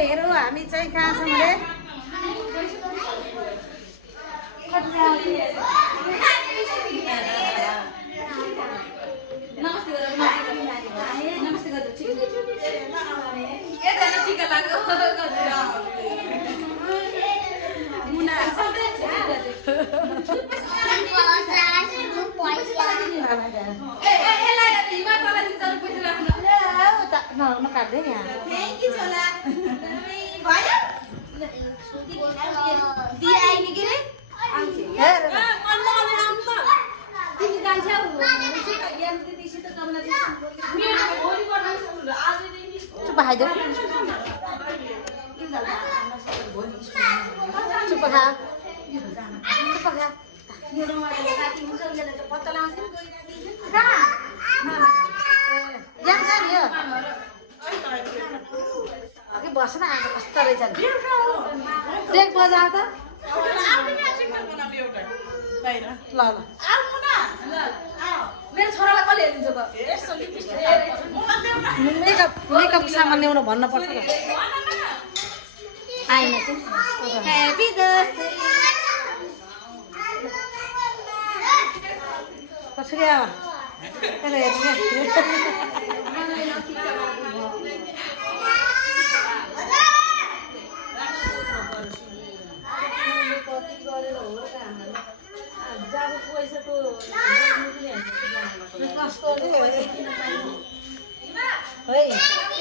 हेरौ हामी चाहिँ कहाँ छौँ रे नमस्ते गर्नु नमस्ते गर्नु ठिक यता टिका लाग्यो मुना नकाट्दै यहाँ चुप खाइदेऊ चुप खा चुप खा अघि बस्न आएको कस्तो रहेछ ट्रेक बजाऊ त ल ल मेरो छोरालाई कसले हेरिदिन्छ त मेकअप सामान ल्याउनु भन्न पर्छ त आएन ह्यापी कसरी आयो है